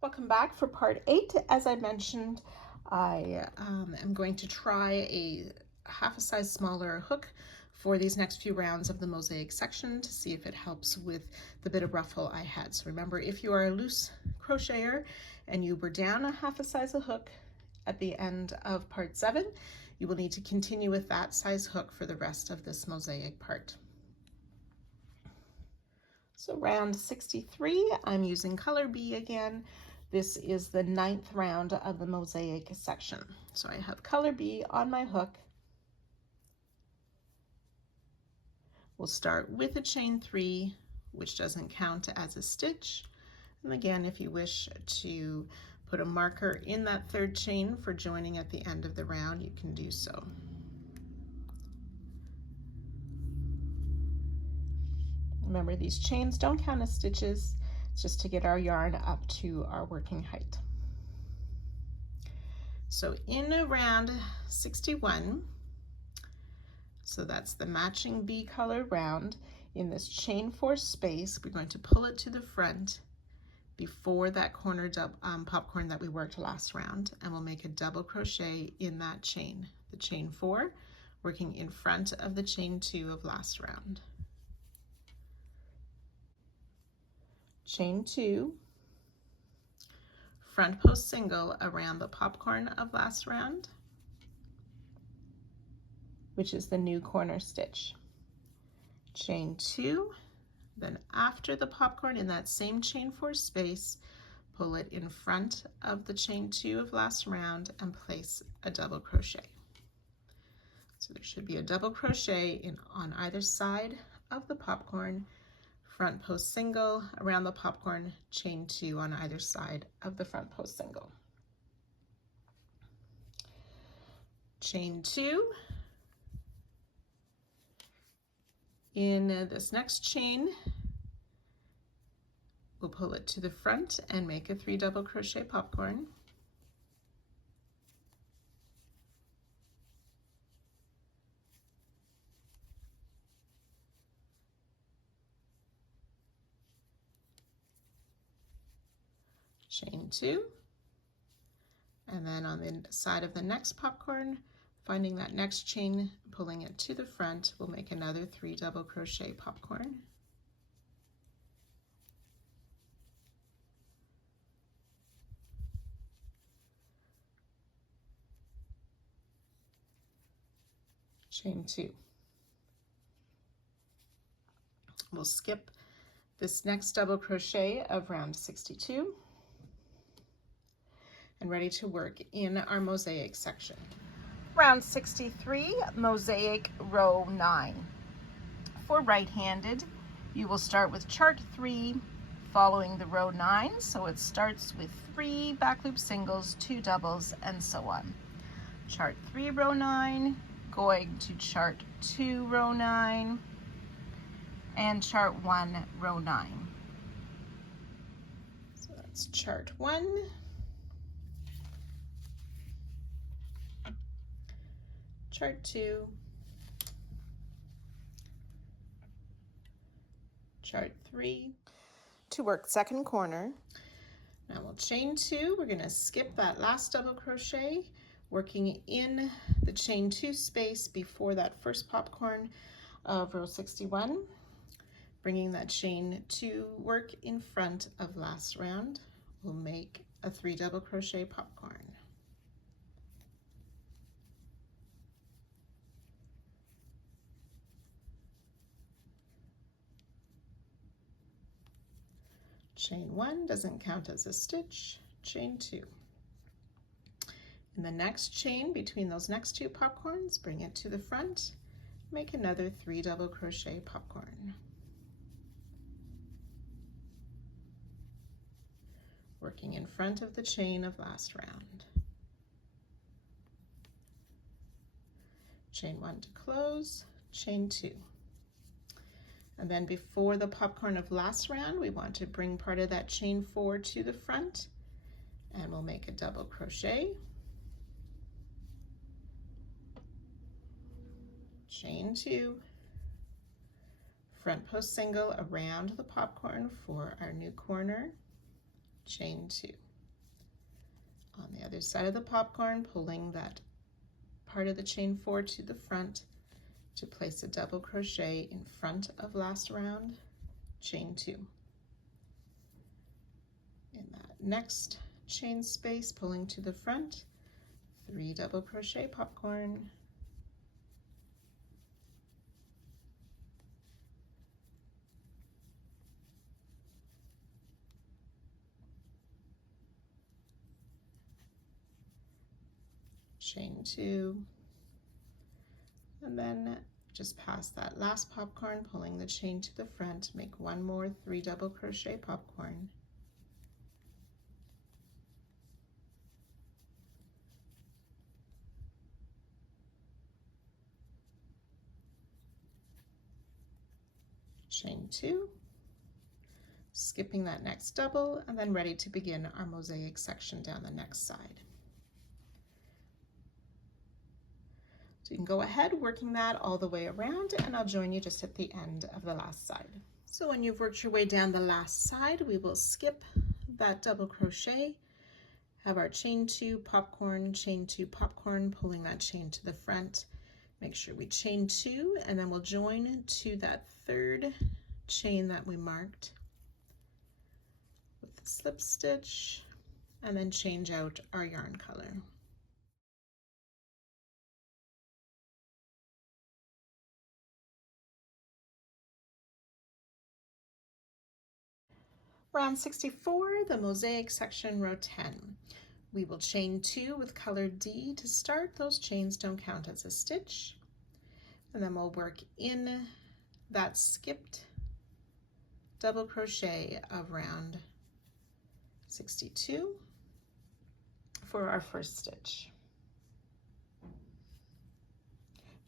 Welcome back for part 8. As I mentioned, I am going to try a half a size smaller hook for these next few rounds of the mosaic section to see if it helps with the bit of ruffle I had. So remember, if you are a loose crocheter and you were down a half a size of hook at the end of part 7, you will need to continue with that size hook for the rest of this mosaic part. So round 63, I'm using color B again. This is the 9th round of the mosaic section. So I have color B on my hook. We'll start with a chain 3, which doesn't count as a stitch. And again, if you wish to put a marker in that 3rd chain for joining at the end of the round, you can do so. Remember, these chains don't count as stitches. It's just to get our yarn up to our working height. So in round 61, so that's the matching B color round, in this chain 4 space, we're going to pull it to the front before that corner popcorn that we worked last round, and we'll make a double crochet in that chain, the chain 4, working in front of the chain 2 of last round. Chain 2, front post single around the popcorn of last round, which is the new corner stitch. Chain 2, then after the popcorn in that same chain 4 space, pull it in front of the chain 2 of last round and place a double crochet. So there should be a double crochet on either side of the popcorn, front post single around the popcorn, chain 2 on either side of the front post single. Chain 2. In this next chain, we'll pull it to the front and make a 3 double crochet popcorn. Chain 2, and then on the side of the next popcorn, finding that next chain, pulling it to the front, we'll make another 3 double crochet popcorn. Chain 2. We'll skip this next double crochet of round 62 and ready to work in our mosaic section. Round 63, mosaic row 9. For right-handed, you will start with chart 3 following the row 9, so it starts with 3 back loop singles, 2 doubles, and so on. Chart 3 row 9, going to chart 2 row 9, and chart 1 row 9. So that's chart 1, chart 2, chart 3. To work second corner, now we'll chain 2. We're going to skip that last double crochet, working in the chain 2 space before that first popcorn of row 61, bringing that chain to work in front of last round. We'll make a 3 double crochet popcorn. Chain 1 doesn't count as a stitch, chain 2. In the next chain between those next 2 popcorns, bring it to the front, make another 3 double crochet popcorn. Working in front of the chain of last round. Chain 1 to close, chain 2. And then before the popcorn of last round, we want to bring part of that chain 4 to the front, and we'll make a double crochet, chain 2, front post single around the popcorn for our new corner, chain 2. On the other side of the popcorn, pulling that part of the chain 4 to the front to place a double crochet in front of last round, chain 2. In that next chain space, pulling to the front, 3 double crochet popcorn, chain 2, and then just past that last popcorn, pulling the chain to the front, make 1 more 3 double crochet popcorn, chain 2, skipping that next double, and then ready to begin our mosaic section down the next side. So you can go ahead working that all the way around, and I'll join you just at the end of the last side. So when you've worked your way down the last side, we will skip that double crochet, have our chain 2 popcorn, chain 2 popcorn, pulling that chain to the front. Make sure we chain 2, and then we'll join to that 3rd chain that we marked with the slip stitch, and then change out our yarn color. Round 64, the mosaic section, row 10. We will chain 2 with color D to start. Those chains don't count as a stitch. And then we'll work in that skipped double crochet of round 62 for our first stitch.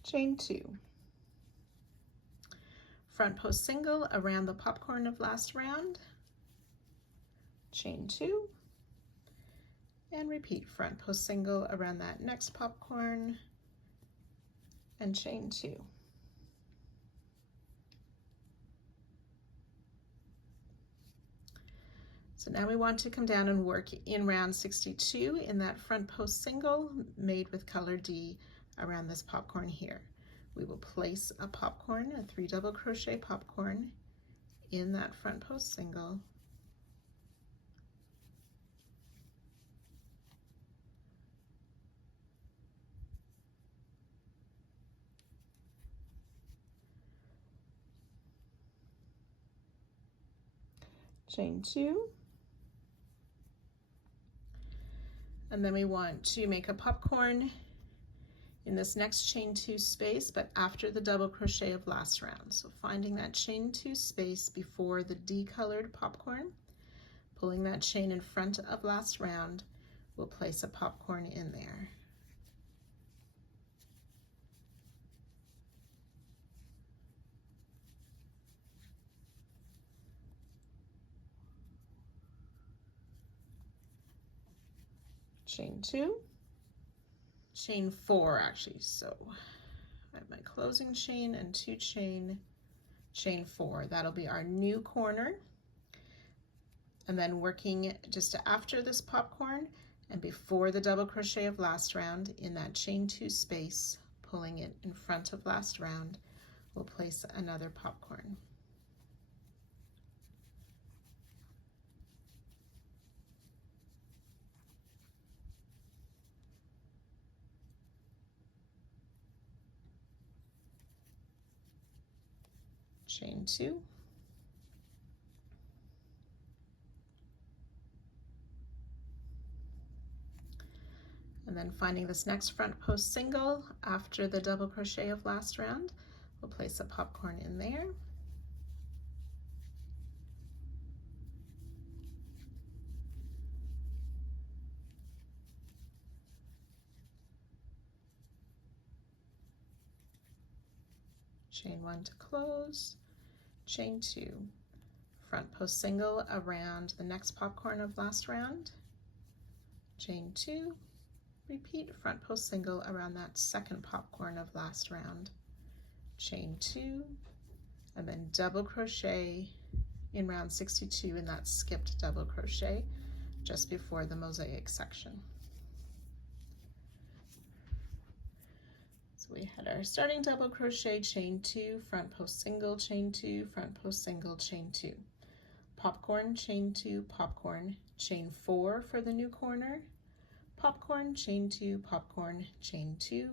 Chain 2. Front post single around the popcorn of last round. Chain 2, and repeat front post single around that next popcorn, and chain 2. So now we want to come down and work in round 62 in that front post single made with color D around this popcorn here. We will place a popcorn, a 3 double crochet popcorn, in that front post single, chain 2, and then we want to make a popcorn in this next chain 2 space, but after the double crochet of last round. So finding that chain 2 space before the D-colored popcorn, pulling that chain in front of last round, we'll place a popcorn in there. Chain 2, chain 4 actually, so I have my closing chain and 2 chain 4. That'll be our new corner. And then working just after this popcorn and before the double crochet of last round in that chain 2 space, pulling it in front of last round, we'll place another popcorn. Chain 2, and then finding this next front post single after the double crochet of last round, we'll place a popcorn in there. Chain 1 to close, chain 2, front post single around the next popcorn of last round, chain 2, repeat front post single around that second popcorn of last round, chain 2, and then double crochet in round 62 in that skipped double crochet just before the mosaic section. we had our starting double crochet, chain 2, front post single, chain 2, front post single, chain 2, popcorn, chain 2, popcorn, chain 4 for the new corner, popcorn, chain 2, popcorn, chain 2,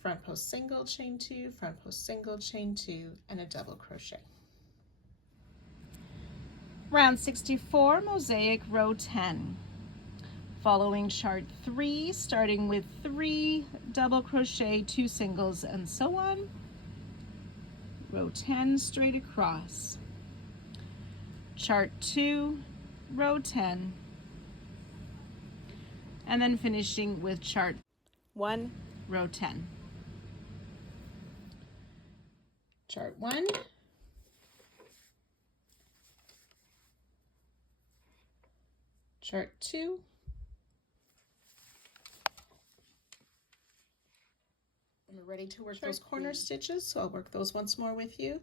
front post single, chain 2, front post single, chain 2, and a double crochet. Round 64, mosaic row 10. Following chart 3, starting with 3 double crochet, 2 singles, and so on. Row 10 straight across. Chart 2, row 10. And then finishing with chart 1, row 10. Chart 1. Chart 2. We're ready to work those corner stitches, so I'll work those once more with you.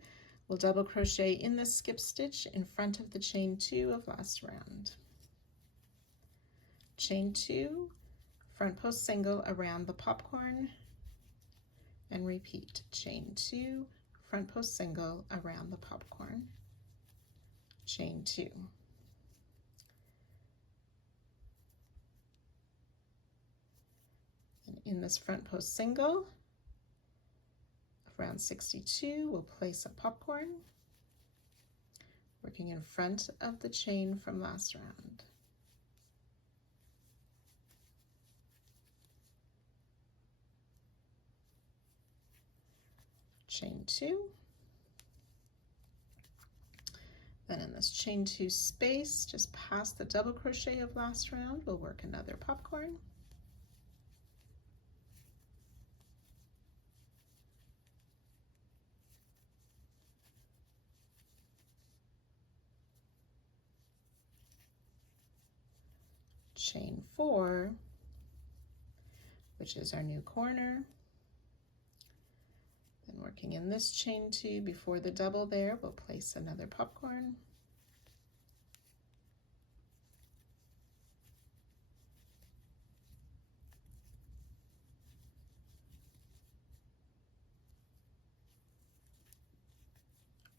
We'll double crochet in the skip stitch in front of the chain 2 of last round. Chain 2, front post single around the popcorn, and repeat. Chain 2, front post single around the popcorn, chain 2. And in this front post single, round 62, we'll place a popcorn, working in front of the chain from last round. Chain 2. Then in this chain 2 space, just past the double crochet of last round, we'll work another popcorn. Chain 4, which is our new corner. Then working in this chain 2 before the double there, we'll place another popcorn.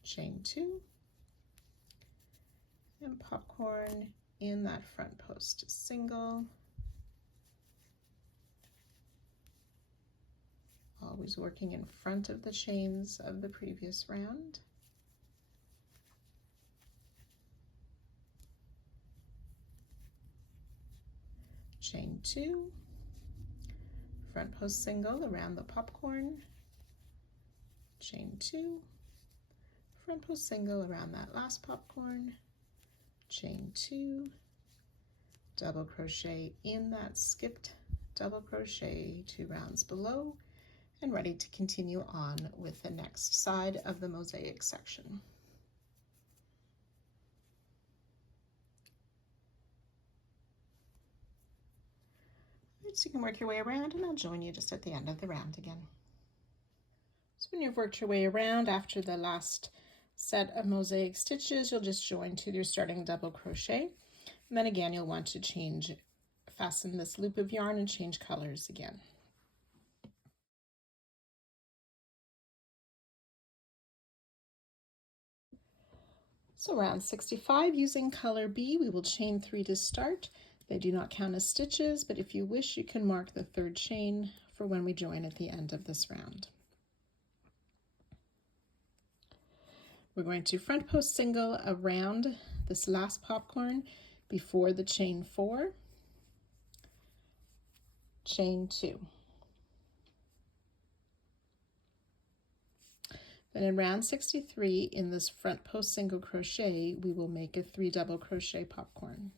Chain 2, and popcorn in that front post single. Always working in front of the chains of the previous round. Chain 2, front post single around the popcorn, chain 2, front post single around that last popcorn, chain 2, double crochet in that skipped double crochet 2 rounds below, and ready to continue on with the next side of the mosaic section. So you can work your way around, and I'll join you just at the end of the round again. So when you've worked your way around after the last set of mosaic stitches, you'll just join to your starting double crochet, and then again you'll want to fasten this loop of yarn and change colors again. So round 65, using color B, we will chain 3 to start. They do not count as stitches, but if you wish, you can mark the 3rd chain for when we join at the end of this round. We're going to front post single around this last popcorn before the chain 4, chain 2. Then in round 63, in this front post single crochet, we will make a 3 double crochet popcorn.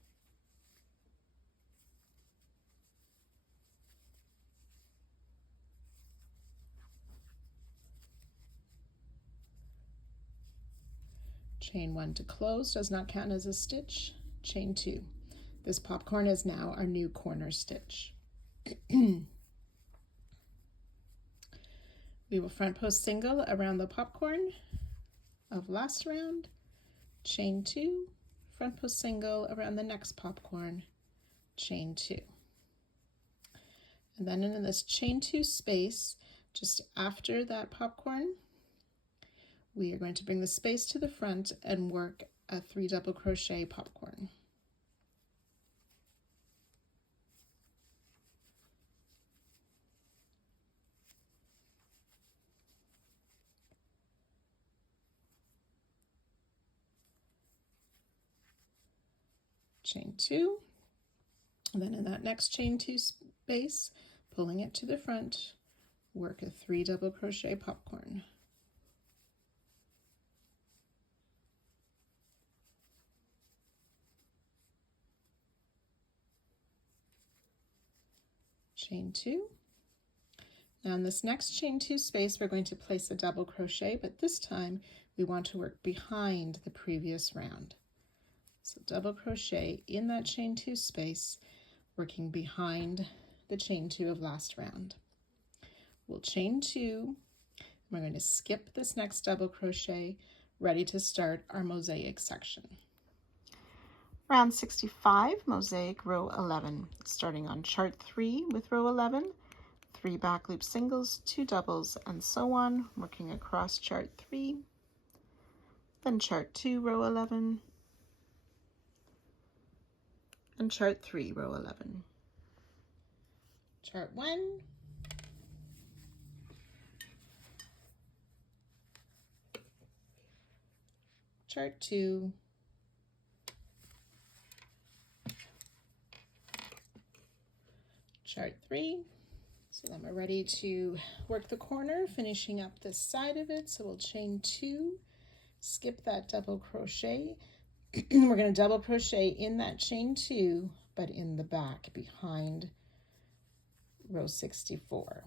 Chain 1 to close, does not count as a stitch, chain 2. This popcorn is now our new corner stitch. We will front post single around the popcorn of last round, chain 2, front post single around the next popcorn, chain 2. And then in this chain 2 space, Just after that popcorn, we are going to bring the space to the front and work a 3 double crochet popcorn. Chain 2, and then in that next chain 2 space, pulling it to the front, work a 3 double crochet popcorn. Chain 2. Now in this next chain 2 space, we're going to place a double crochet, but this time we want to work behind the previous round. So double crochet in that chain 2 space, working behind the chain 2 of last round. We'll chain 2, we're going to skip this next double crochet, ready to start our mosaic section. Round 65, mosaic row 11, starting on chart 3 with row 11, 3 back loop singles, 2 doubles, and so on, working across chart 3, then chart 2, row 11, and chart 3, row 11. Chart 1, chart 2, chart 3. So then we're ready to work the corner, finishing up this side of it. So we'll chain 2, skip that double crochet. We're going to double crochet in that chain 2, but in the back behind row 64.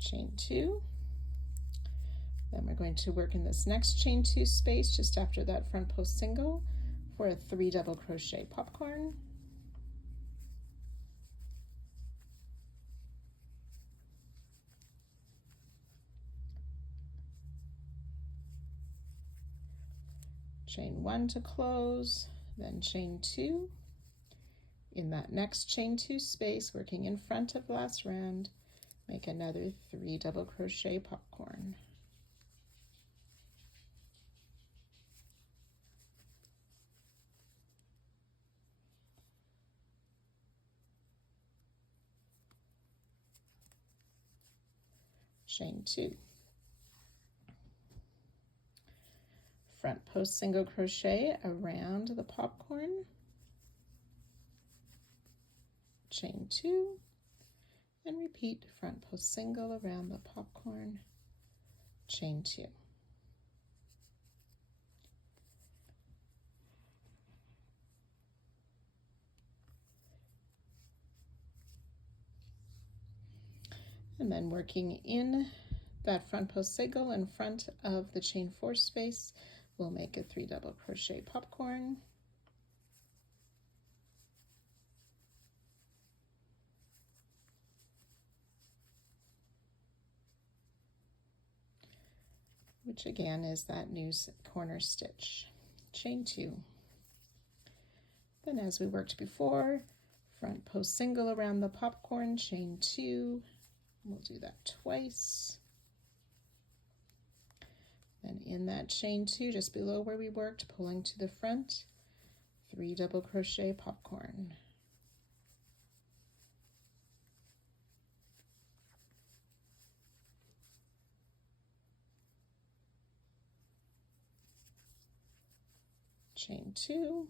Chain 2. Then we're going to work in this next chain 2 space just after that front post single for a 3 double crochet popcorn. Chain 1 to close, then chain 2. In that next chain 2 space, working in front of last round, make another 3 double crochet popcorn. Chain 2. Front post single crochet around the popcorn. Chain 2, and repeat front post single around the popcorn, chain 2. And then working in that front post single in front of the chain 4 space, we'll make a 3 double crochet popcorn. Which again is that new corner stitch. Chain 2. Then as we worked before, front post single around the popcorn, chain 2. We'll do that twice. Then in that chain 2, just below where we worked, pulling to the front, 3 double crochet popcorn. Chain 2.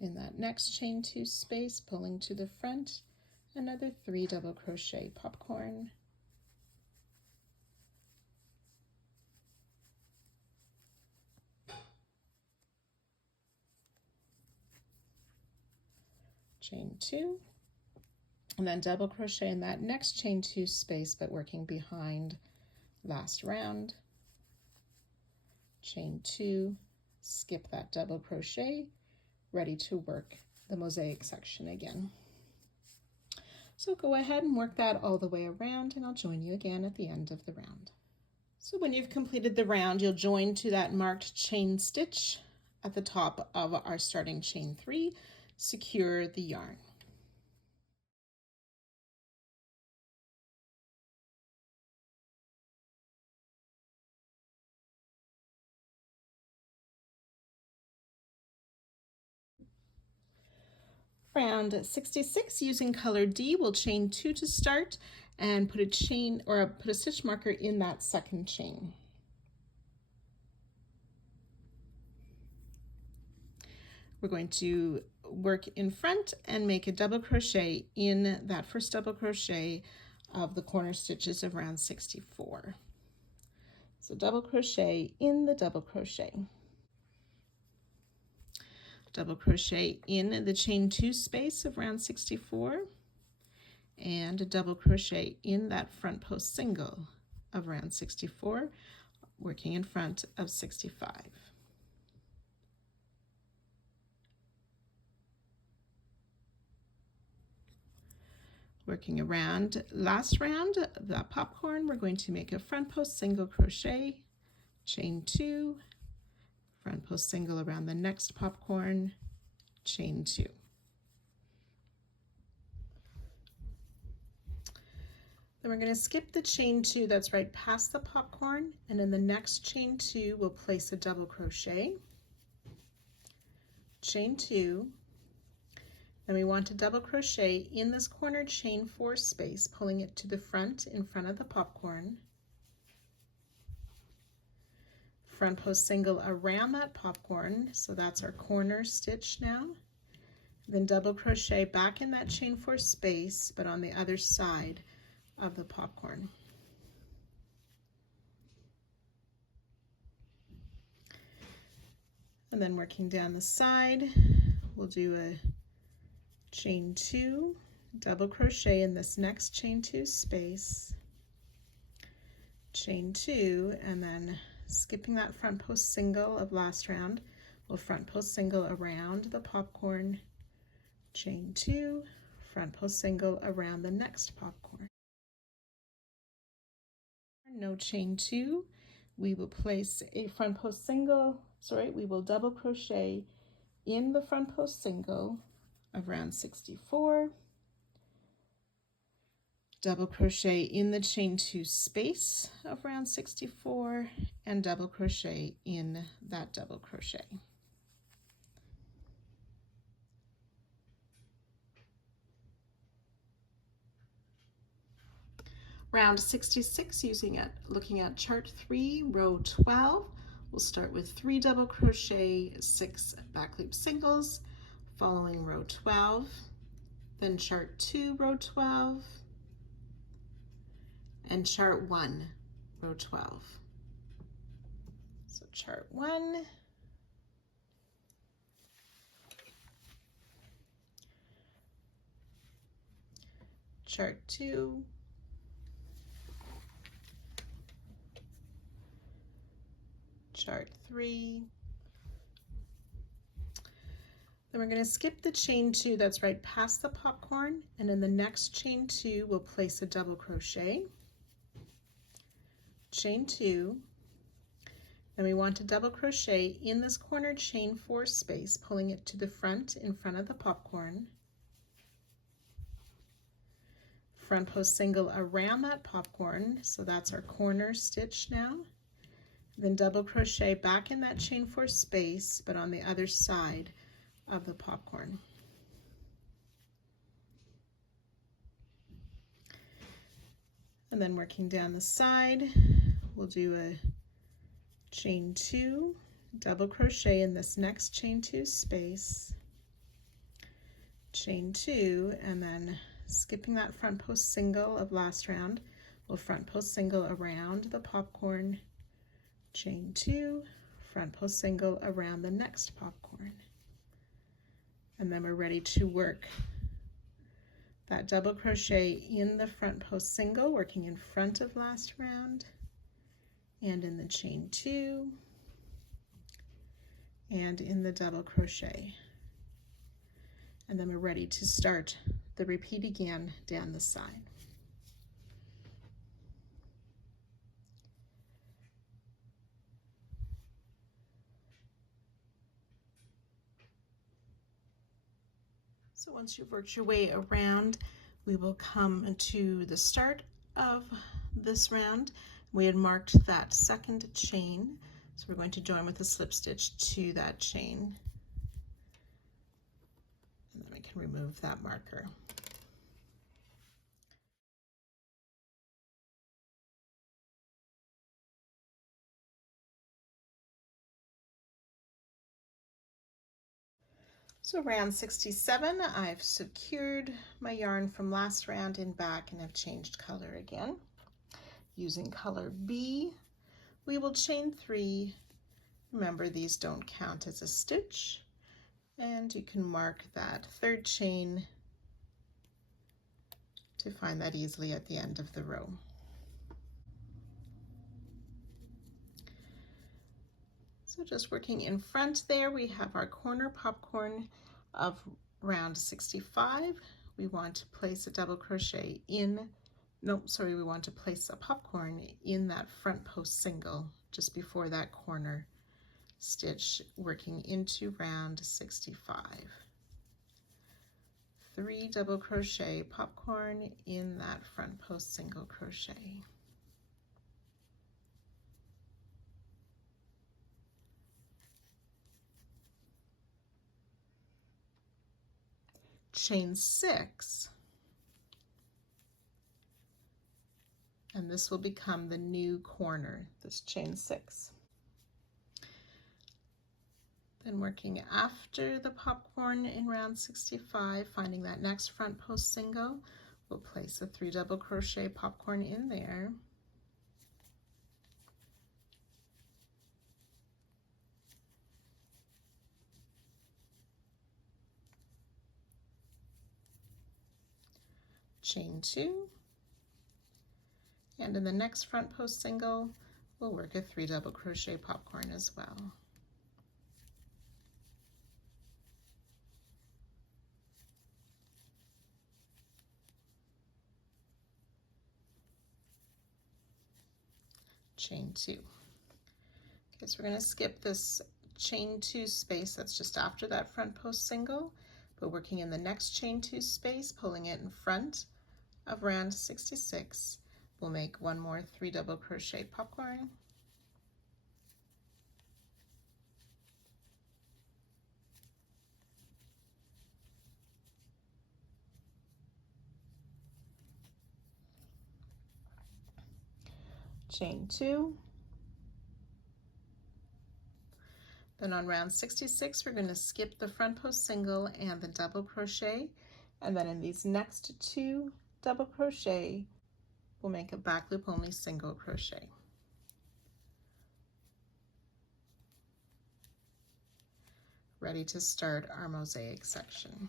In that next chain 2 space, pulling to the front, another 3 double crochet popcorn. Chain 2, and then double crochet in that next chain 2 space, but working behind last round. Chain 2, skip that double crochet, ready to work the mosaic section again. So go ahead and work that all the way around, and I'll join you again at the end of the round. So when you've completed the round, you'll join to that marked chain stitch at the top of our starting chain 3, secure the yarn. Round 66, using color D, we'll chain 2 to start and put a chain or put a stitch marker in that second chain. We're going to work in front and make a double crochet in that first double crochet of the corner stitches of round 64. So double crochet in the double crochet. Double crochet in the chain 2 space of round 64 and a double crochet in that front post single of round 64, working in front of 65. Working around last round, the popcorn, we're going to make a front post single crochet, chain 2, front post single around the next popcorn, chain 2. Then we're going to skip the chain 2 that's right past the popcorn, and in the next chain 2 we'll place a double crochet, chain 2, then we want to double crochet in this corner chain 4 space, pulling it to the front in front of the popcorn, front post single around that popcorn, so that's our corner stitch now, then double crochet back in that chain 4 space but on the other side of the popcorn. And then working down the side, we'll do a chain 2, double crochet in this next chain 2 space, chain 2, and then skipping that front post single of last round, we'll front post single around the popcorn, chain 2, front post single around the next popcorn. No chain 2, we will place a front post single, we will double crochet in the front post single of round 64, double crochet in the chain 2 space of round 64, and double crochet in that double crochet. Round 66, looking at chart 3, row 12, we'll start with 3 double crochet, 6 back loop singles, following row 12, then chart 2, row 12, and chart 1, row 12. So chart 1, chart 2, chart 3, then we're going to skip the chain 2 that's right past the popcorn, and in the next chain 2 we'll place a double crochet, chain 2, then we want to double crochet in this corner chain 4 space, pulling it to the front in front of the popcorn, front post single around that popcorn, so that's our corner stitch now, then double crochet back in that chain 4 space but on the other side of the popcorn. And then working down the side, we'll do a chain 2, double crochet in this next chain 2 space, chain 2, and then skipping that front post single of last round, we'll front post single around the popcorn, chain 2, front post single around the next popcorn. And then we're ready to work that double crochet in the front post single, working in front of last round, and in the chain 2, and in the double crochet. And then we're ready to start the repeat again down the side. So once you've worked your way around, we will come to the start of this round. We had marked that second chain, so we're going to join with a slip stitch to that chain. And then we can remove that marker. So round 67, I've secured my yarn from last round in back and have changed color again. Using color B, we will chain 3. Remember, these don't count as a stitch, and you can mark that 3rd chain to find that easily at the end of the row. So just working in front there, we have our corner popcorn of round 65. We want to place a double crochet in, we want to place a popcorn in that front post single just before that corner stitch, working into round 65. 3 double crochet popcorn in that front post single crochet. Chain 6, and this will become the new corner, this chain 6. Then working after the popcorn in round 65, finding that next front post single, we'll place a 3 double crochet popcorn in there. Chain 2, and in the next front post single, we'll work a 3 double crochet popcorn as well. Chain 2. Okay, so we're going to skip this chain 2 space that's just after that front post single, but working in the next chain 2 space, pulling it in front of round 66, we'll make 1 more 3 double crochet popcorn. Chain 2. Then on round 66, we're going to skip the front post single and the double crochet, and then in these next 2 double crochet, we'll make a back loop only single crochet. Ready to start our mosaic section.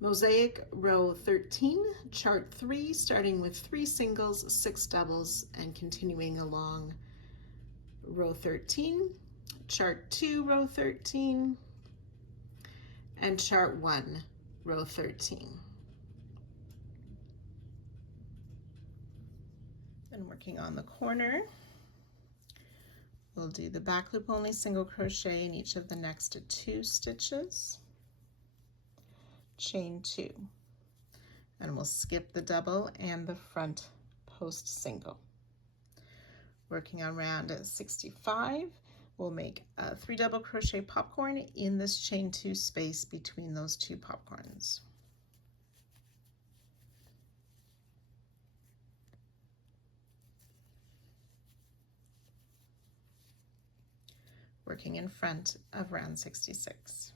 Mosaic row 13, chart 3, starting with 3 singles, 6 doubles, and continuing along row 13, chart 2, row 13, and chart 1, row 13. And working on the corner, we'll do the back loop only single crochet in each of the next 2 stitches, chain 2, and we'll skip the double and the front post single. Working on round 65, we'll make a 3 double crochet popcorn in this chain 2 space between those 2 popcorns. Working in front of round 66.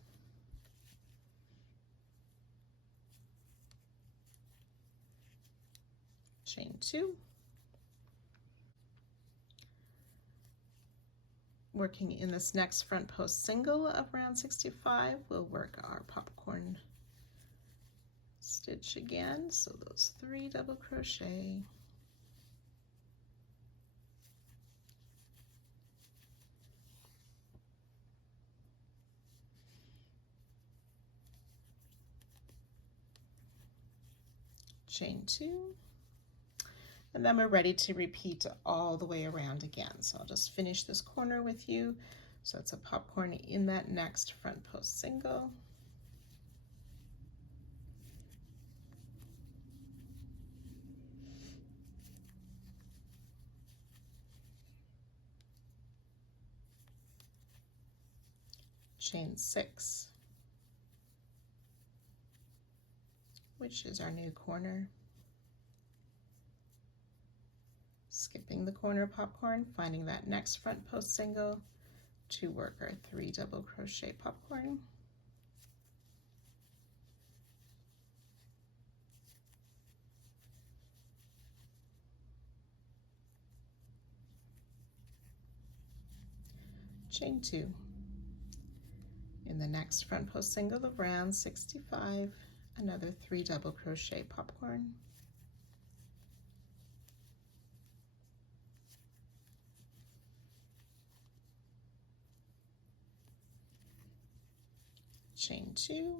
Chain 2. Working in this next front post single of round 65, we'll work our popcorn stitch again, so those 3 double crochet, chain 2, and then we're ready to repeat all the way around again. So I'll just finish this corner with you. So it's a popcorn in that next front post single, chain 6, which is our new corner. Skipping the corner popcorn, finding that next front post single to work our 3 double crochet popcorn. Chain 2. In the next front post single of round 65, another 3 double crochet popcorn. Chain 2,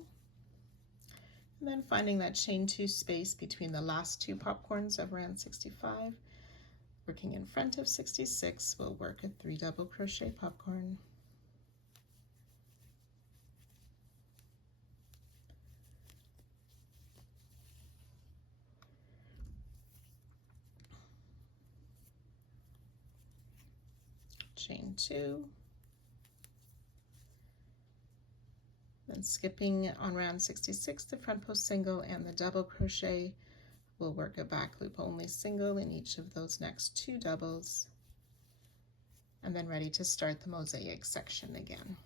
and then finding that chain 2 space between the last 2 popcorns of round 65, working in front of 66, we'll work a 3 double crochet popcorn. Chain 2, then skipping on round 66 the front post single and the double crochet, we'll work a back loop only single in each of those next 2 doubles, and then ready to start the mosaic section again.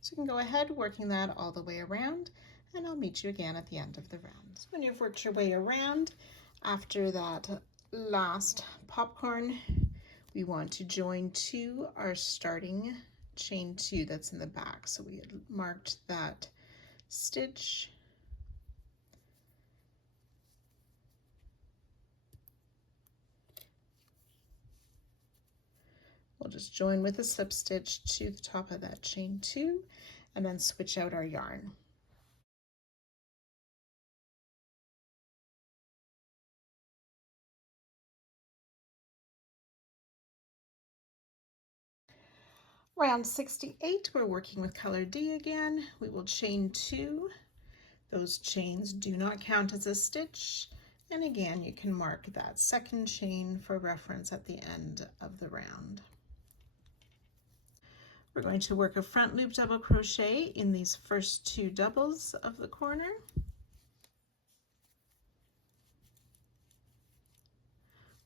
So you can go ahead working that all the way around, and I'll meet you again at the end of the round. So when you've worked your way around, after that last popcorn, we want to join to our starting chain 2 that's in the back. So we had marked that stitch. We'll just join with a slip stitch to the top of that chain 2 and then switch out our yarn. Round 68, we're working with color D again. We will chain 2. Those chains do not count as a stitch. And again, you can mark that second chain for reference at the end of the round. We're going to work a front loop double crochet in these first 2 doubles of the corner.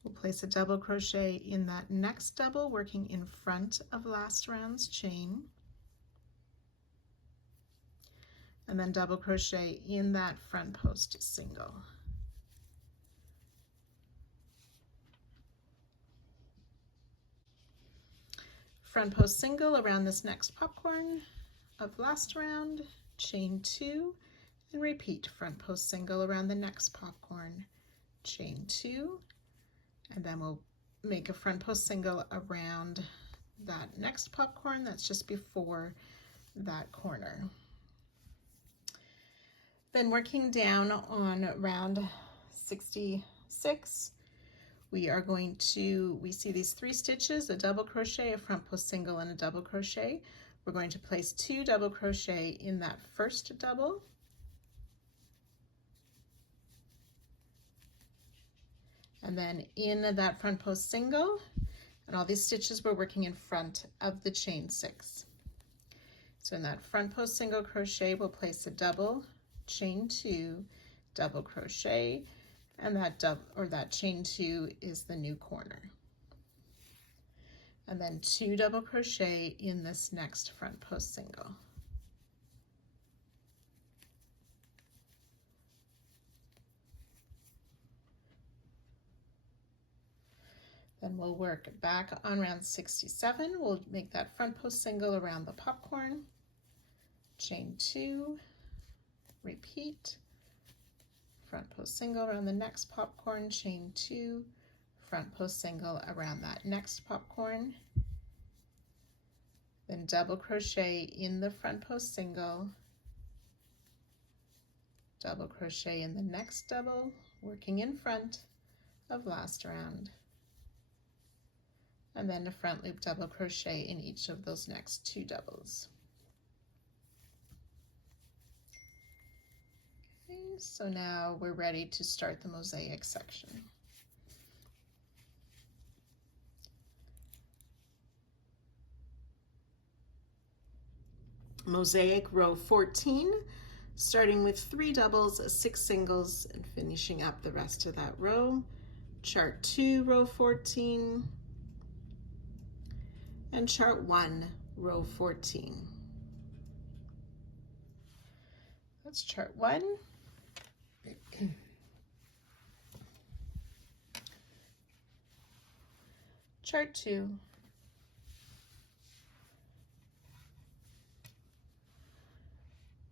We'll place a double crochet in that next double, working in front of last round's chain, and then double crochet in that front post single. Front post single around this next popcorn of last round, chain 2, and repeat front post single around the next popcorn, chain 2, and then we'll make a front post single around that next popcorn that's just before that corner. Then working down on round 66, we are going to, we see these 3 stitches, a double crochet, a front post single, and a double crochet. We're going to place 2 double crochet in that first double, and then in that front post single, and all these stitches we're working in front of the chain 6. So in that front post single crochet, we'll place a double, chain 2, double crochet, and that chain 2 is the new corner. And then 2 double crochet in this next front post single. Then we'll work back on round 67. We'll make that front post single around the popcorn, chain 2, repeat, front post single around the next popcorn, chain 2, front post single around that next popcorn, then double crochet in the front post single, double crochet in the next double, working in front of last round, and then a front loop double crochet in each of those next 2 doubles. Okay, so now we're ready to start the mosaic section. Mosaic row 14, starting with 3 doubles, 6 singles, and finishing up the rest of that row. Chart 2, row 14, and chart 1, row 14. That's chart 1. Chart 2.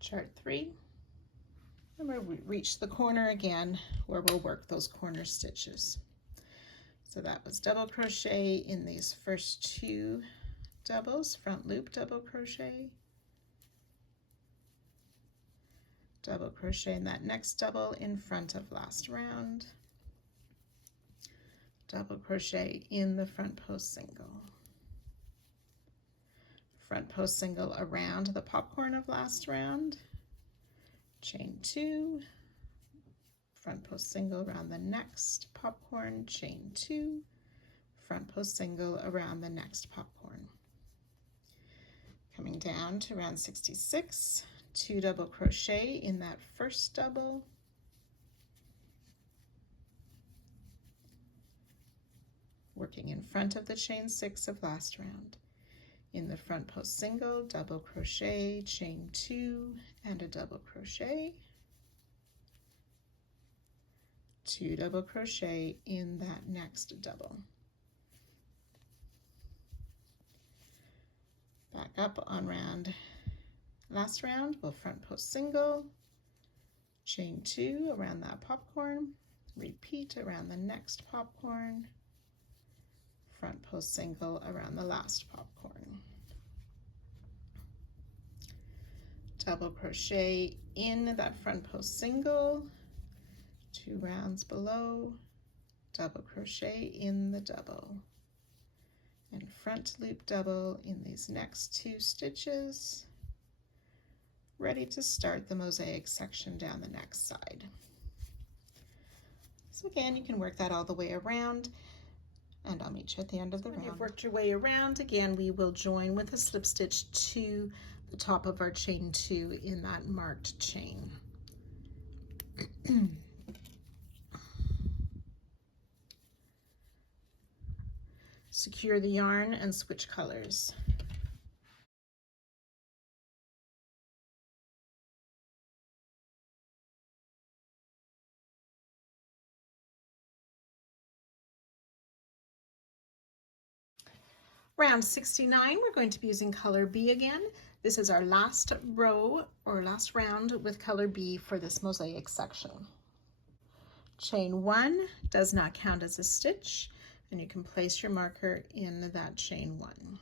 Chart 3. And we'll reach the corner again where we'll work those corner stitches. So that was double crochet in these first 2 doubles, front loop double crochet, double crochet in that next double in front of last round, double crochet in the front post single, front post single around the popcorn of last round, chain 2, front post single around the next popcorn, chain 2, front post single around the next popcorn. Coming down to round 66, 2 double crochet in that first double, working in front of the chain 6 of last round. In the front post single, double crochet, chain 2, and a double crochet, 2 double crochet in that next double. Back up on last round, we'll front post single, chain 2 around that popcorn, repeat around the next popcorn, front post single around the last popcorn. Double crochet in that front post single, 2 rounds below, double crochet in the double, and front loop double in these next 2 stitches, ready to start the mosaic section down the next side. So again, you can work that all the way around, and I'll meet you at the end of the round. When you've worked your way around, again, we will join with a slip stitch to the top of our chain 2 in that marked chain. Secure the yarn and switch colors. Round 69, we're going to be using color B again. This is our last row or last round with color B for this mosaic section. Chain 1 does not count as a stitch, and you can place your marker in that chain 1.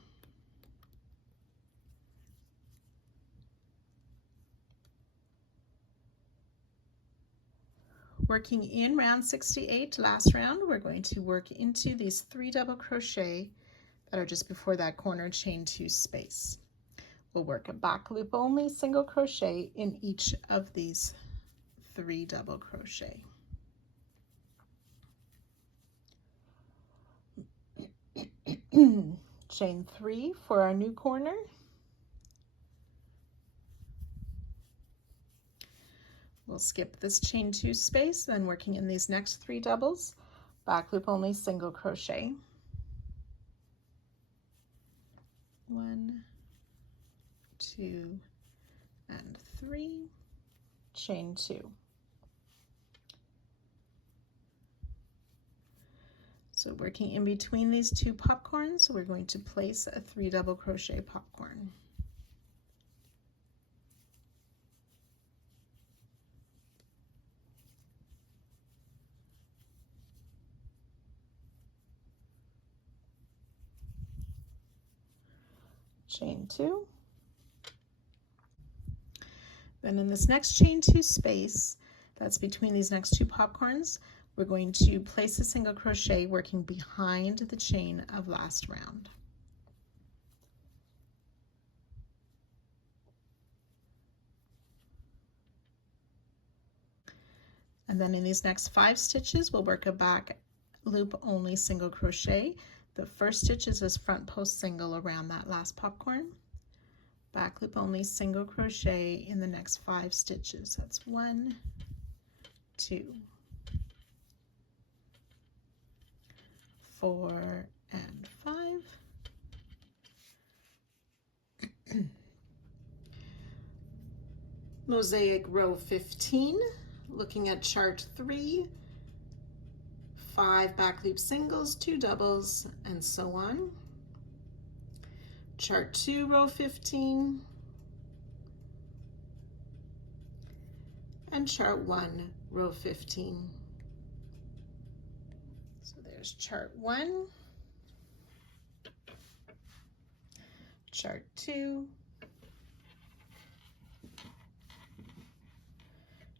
Working in round 68, last round, we're going to work into these 3 double crochet that are just before that corner chain 2 space. We'll work a back loop only single crochet in each of these 3 double crochet. Chain 3 for our new corner. We'll skip this chain 2 space, then working in these next 3 doubles, back loop only single crochet. 1, 2, and 3, chain 2. So working in between these 2 popcorns, we're going to place a 3 double crochet popcorn. Chain 2. Then in this next chain 2 space, that's between these next 2 popcorns, we're going to place a single crochet working behind the chain of last round. And then in these next 5 stitches, we'll work a back loop only single crochet. The first stitch is this front post single around that last popcorn. back loop only, single crochet in the next 5 stitches. That's 1, 2, 4, and 5. Mosaic row 15, looking at chart 3, 5 back loop singles, 2 doubles, and so on. Chart 2, row 15, and chart 1, row 15. So there's chart 1, chart 2,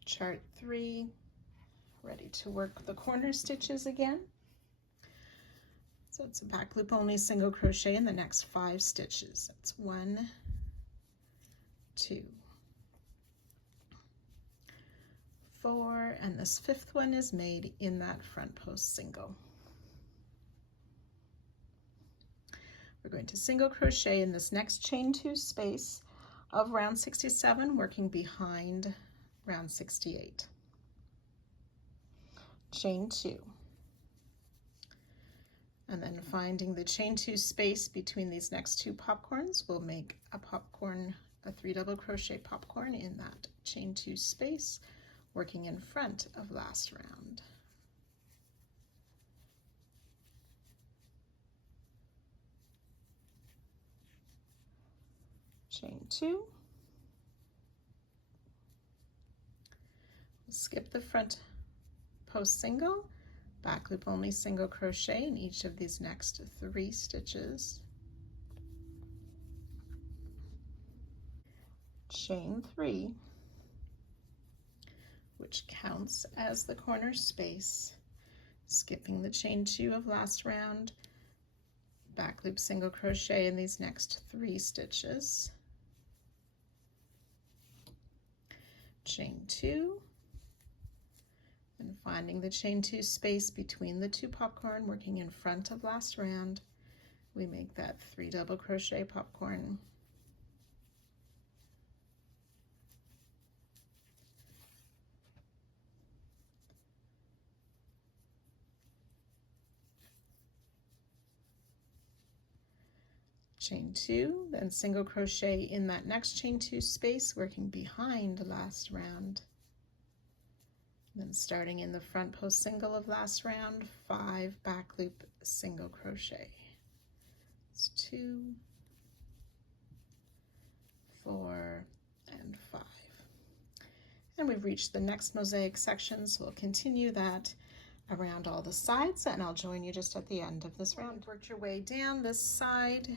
chart 3, ready to work the corner stitches again. So it's a back loop only, single crochet in the next 5 stitches. That's 1, 2, 4, and this 5th one is made in that front post single. We're going to single crochet in this next chain 2 space of round 67, working behind round 68. Chain 2. And then finding the chain 2 space between these next 2 popcorns, we'll make a popcorn, a 3 double crochet popcorn in that chain 2 space, working in front of last round. Chain 2. Skip the front post single, back loop only, single crochet in each of these next 3 stitches. Chain 3, which counts as the corner space, skipping the chain 2 of last round, back loop single crochet in these next 3 stitches. Chain 2, and finding the chain 2 space between the 2 popcorn, working in front of last round, we make that 3 double crochet popcorn. Chain 2, then single crochet in that next chain 2 space, working behind last round. Then starting in the front post single of last round, 5 back loop single crochet. It's 2, 4, and 5. And we've reached the next mosaic section, so we'll continue that around all the sides, and I'll join you just at the end of this round. Work your way down this side,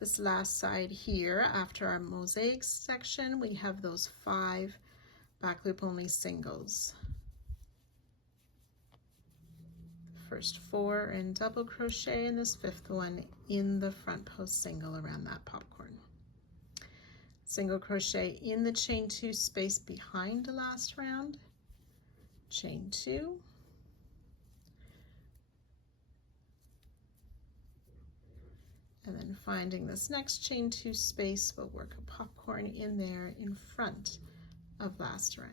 this last side here. After our mosaic section, we have those 5 back loop only singles. First 4 and double crochet, and this 5th one in the front post single around that popcorn. Single crochet in the chain 2 space behind the last round, chain 2, and then finding this next chain 2 space, we'll work a popcorn in there in front of last round.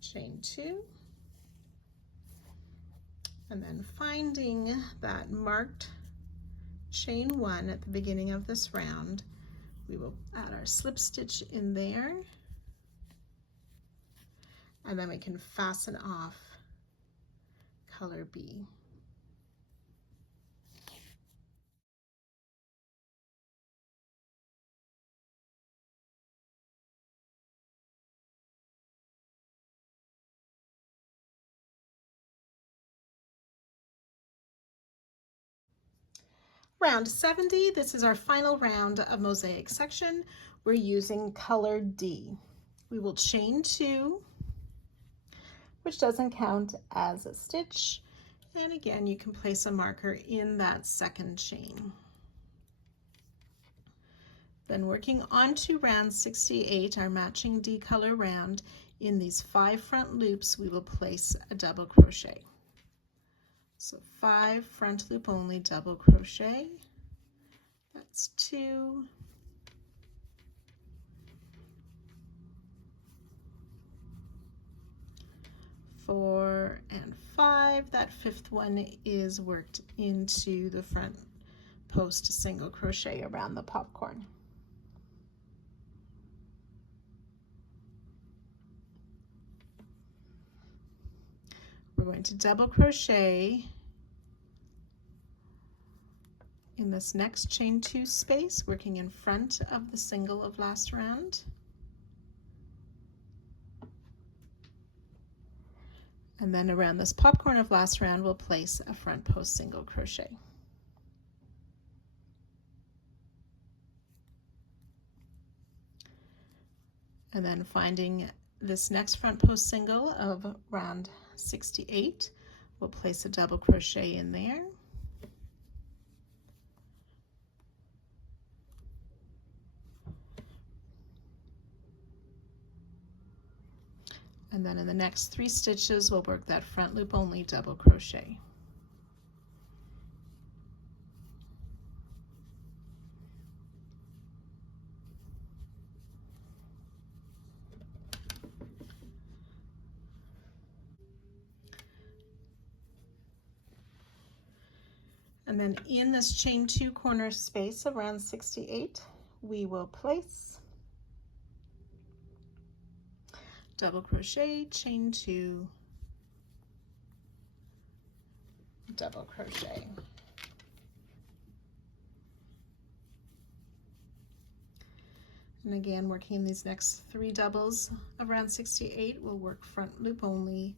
Chain 2, and then finding that marked chain 1 at the beginning of this round, we will add our slip stitch in there, and then we can fasten off color B. Round 70, this is our final round of mosaic section. We're using color D. We will chain 2, which doesn't count as a stitch. And again, you can place a marker in that second chain. Then working on to round 68, our matching D color round, in these 5 front loops we will place a double crochet. So 5 front loop only double crochet. That's 2, 4, and 5. That 5th one is worked into the front post single crochet around the popcorn. We're going to double crochet in this next chain 2 space, working in front of the single of last round. And then around this popcorn of last round, we'll place a front post single crochet. And then finding this next front post single of round 68, we'll place a double crochet in there. And then in the next 3 stitches, we'll work that front loop only double crochet. And then in this chain 2 corner space around 68, we will place double crochet, chain 2, double crochet. And again, working these next 3 doubles around 68, we'll work front loop only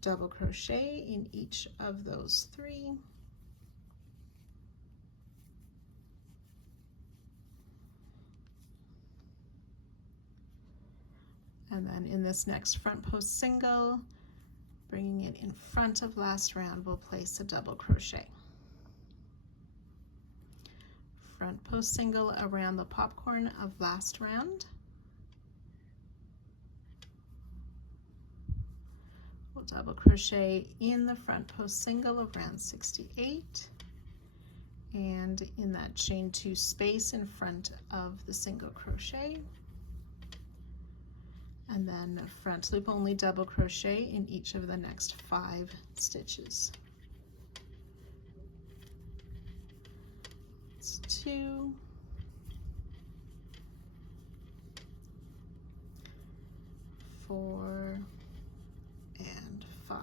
double crochet in each of those 3. And then in this next front post single, bringing it in front of last round, we'll place a double crochet. Front post single around the popcorn of last round. We'll double crochet in the front post single of round 68 and in that chain 2 space in front of the single crochet. And then a front loop only double crochet in each of the next 5 stitches. It's 2, 4, and 5.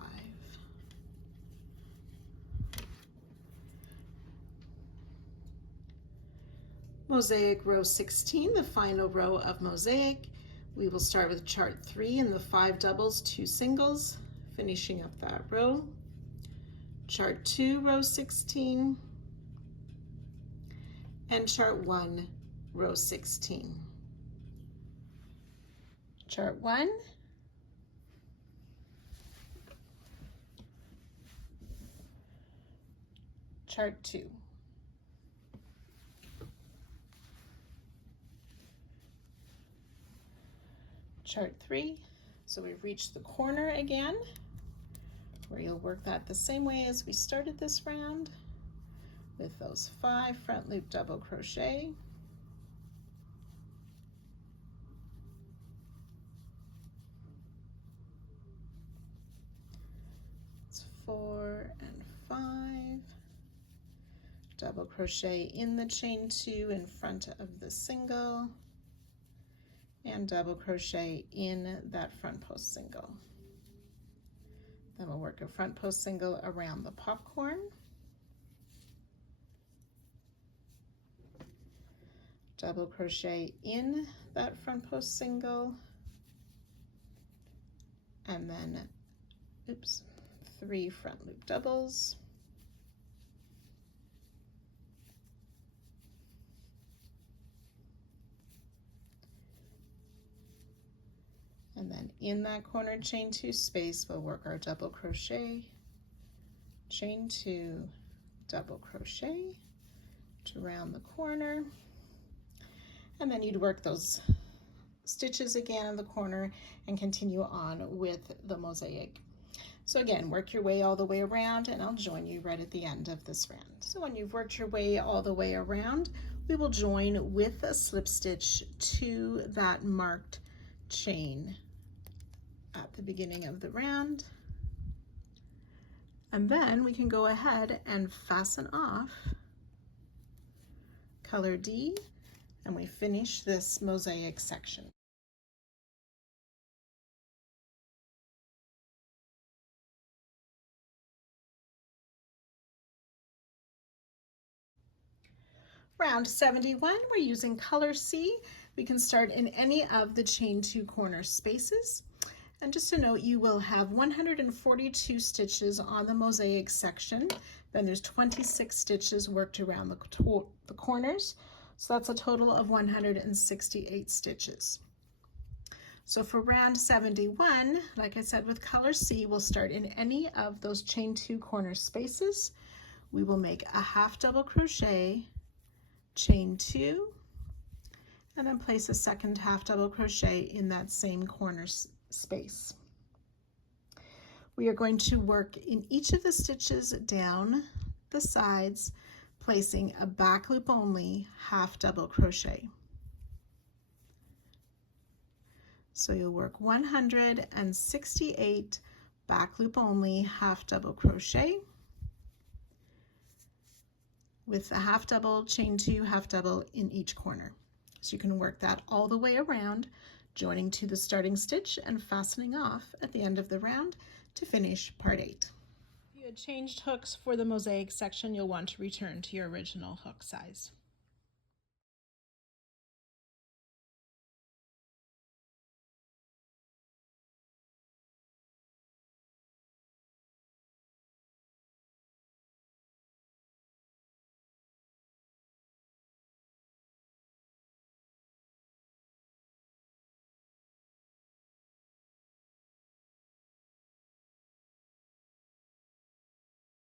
Mosaic row 16, the final row of mosaic. We will start with chart 3 in the 5 doubles, 2 singles, finishing up that row. Chart 2, row 16, and chart 1, row 16. Chart 1, chart 2. Chart 3, so we've reached the corner again, where you'll work that the same way as we started this round, with those 5 front loop double crochet. It's 4 and 5, double crochet in the chain 2 in front of the single, and double crochet in that front post single. Then we'll work a front post single around the popcorn. Double crochet in that front post single, and then, 3 front loop doubles. And then in that corner chain 2 space, we'll work our double crochet, chain 2, double crochet to round the corner. And then you'd work those stitches again in the corner and continue on with the mosaic. So again, work your way all the way around, and I'll join you right at the end of this round. So when you've worked your way all the way around, we will join with a slip stitch to that marked chain at the beginning of the round. And then we can go ahead and fasten off color D, and we finish this mosaic section. Round 71, we're using color C. We can start in any of the chain 2 corner spaces. And just a note, you will have 142 stitches on the mosaic section. Then there's 26 stitches worked around the corners. So that's a total of 168 stitches. So for round 71, like I said, with color C, we'll start in any of those chain 2 corner spaces. We will make a half double crochet, chain 2, and then place a second half double crochet in that same corner space. We are going to work in each of the stitches down the sides, placing a back loop only half double crochet. So you'll work 168 back loop only half double crochet with a half double, chain 2, half double in each corner. So you can work that all the way around, joining to the starting stitch and fastening off at the end of the round to finish part 8. If you had changed hooks for the mosaic section, you'll want to return to your original hook size.